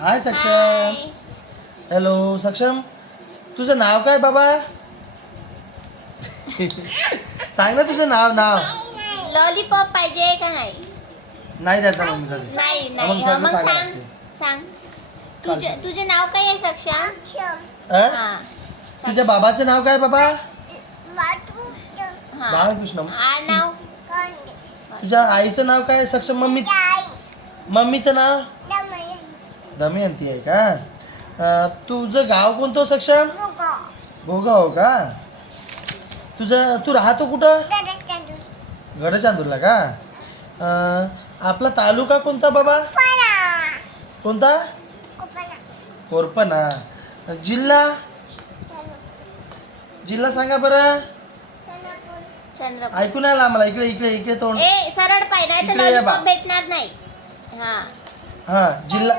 हाय सक्षम. हॅलो सक्षम, तुझं नाव काय बाबा? सांग ना तुझं नाव. लॉलीपॉप पाहिजे का नाही? नाही द्यायचा मम्मी झाली. नाही मग नाही सगळं मग सांगायला सांग लागते. सांग. तुझे नाव काय आहे सक्षम? अं? हा तुझ्या बाबाचं नाव काय बाबा? हा बाळकृष्ण. नाव तुझ्या आईचं नाव काय सक्षम? मम्मीचं नाव दमयंती आहे का? तुझं गाव कोणतं सक्षम? भोगाव का? तू राहतो कुठं? गडचांदूरला का? आपला तालुका कोणता बाबा? कोणता? कोरपना. जिल्हा सांगा बरं. चंद्रपूर. ऐकून आला आम्हाला. इकडे तोंड. ए सरळ पाय नाही तर इकडे ये बा. लॉलीपॉप भेटणार नाही. हा हा जिल्हा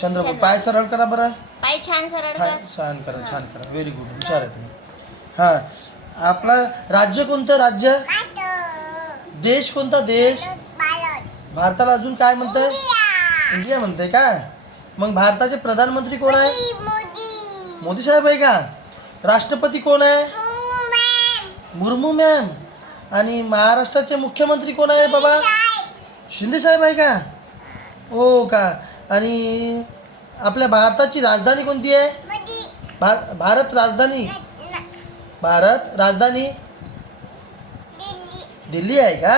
चंद्रपूर. पाय सरळ करा बरं. पाय छान सरळ हा कर. छान करा. Very good. हुशार आहे तुम्ही. हा आपला राज्य कोणतं? राज्य. देश कोणता? देश. भारताला अजून काय म्हणतंय? इंडिया म्हणते का? मग भारताचे प्रधानमंत्री कोण आहे? मोदी साहेब आहे का? राष्ट्रपती कोण आहे? मुर्मू मॅम. आणि महाराष्ट्राचे मुख्यमंत्री कोण आहे बाबा? शिंदे साहेब आहे का? हो का? आणि आपल्या भारताची राजधानी कोणती आहे? भारत राजधानी दिल्ली आहे का?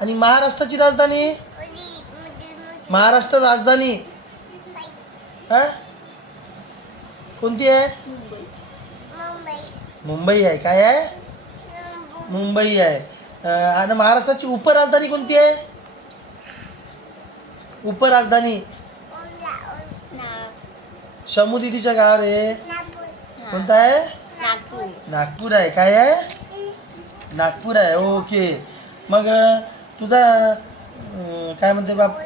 आणि महाराष्ट्राची राजधानी? महाराष्ट्र राजधानी हा कोणती आहे? मुंबई आहे. काय आहे? मुंबई आहे. आणि महाराष्ट्राची उपराजधानी कोणती आहे? उपराजधानी शमू दीदीच्या गावावर आहे. कोणता आहे? नागपूर आहे. काय आहे? नागपूर आहे. ओके. मग तुझा काय म्हणते बाप?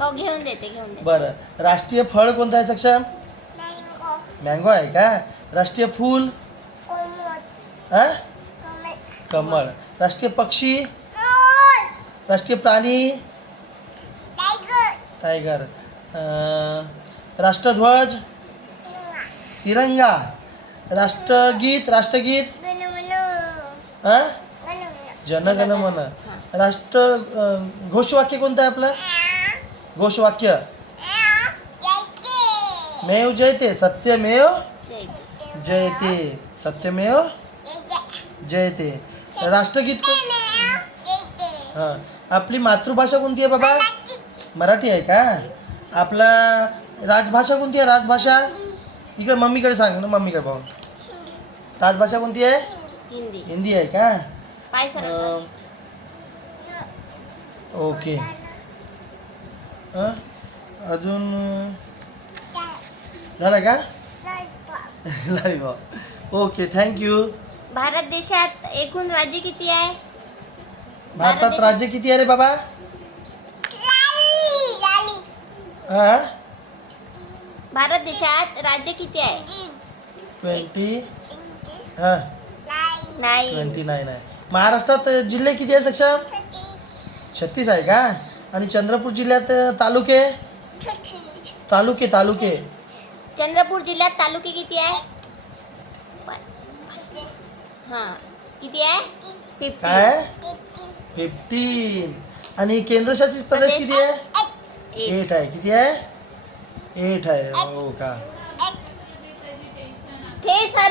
हो घेऊन दे. बरं. राष्ट्रीय फळ कोणतं आहे सक्षम? मँगो आहे का? राष्ट्रीय फूल? कमळ. राष्ट्रीय पक्षी? राष्ट्रीय प्राणी? टायगर. राष्ट्रध्वज? तिरंगा. राष्ट्रगीत? जनगण मन. राष्ट्र घोषवाक्य कोणतं आहे आपलं? घोषवाक्य मेव जयते. सत्यमेव जयते. सत्यमेव जयते. राष्ट्रगीत हां. आपली मातृभाषा कोणती आहे बाबा? मराठी आहे का? आपला राजभाषा कोणती आहे? राजभाषा इकडे मम्मीकडे सांग ना. मम्मीकडे पाहून. राजभाषा कोणती आहे? हिंदी आहे का? पाय सरळ. ओके. अजून झालं का? Okay thank you. भारत देशात एकूण राज्य किती आहे? भारतात राज्य किती आहे रे बाबा? हा भारत देशात राज्य किती आहे? 20 हा नाही 29 आहे. महाराष्ट्रात जिल्हे किती आहेत सक्षम? 36 आहे का? आणि चंद्रपूर जिल्ह्यात तालुके? चंद्रपूर जिल्ह्यात तालुके किती आहे? हा किती आहे? 50. काय? 15. आणि केंद्रशासित प्रदेश किती आहे? 8 आहे. किती आहे? 8 आहे. हो का? ते सर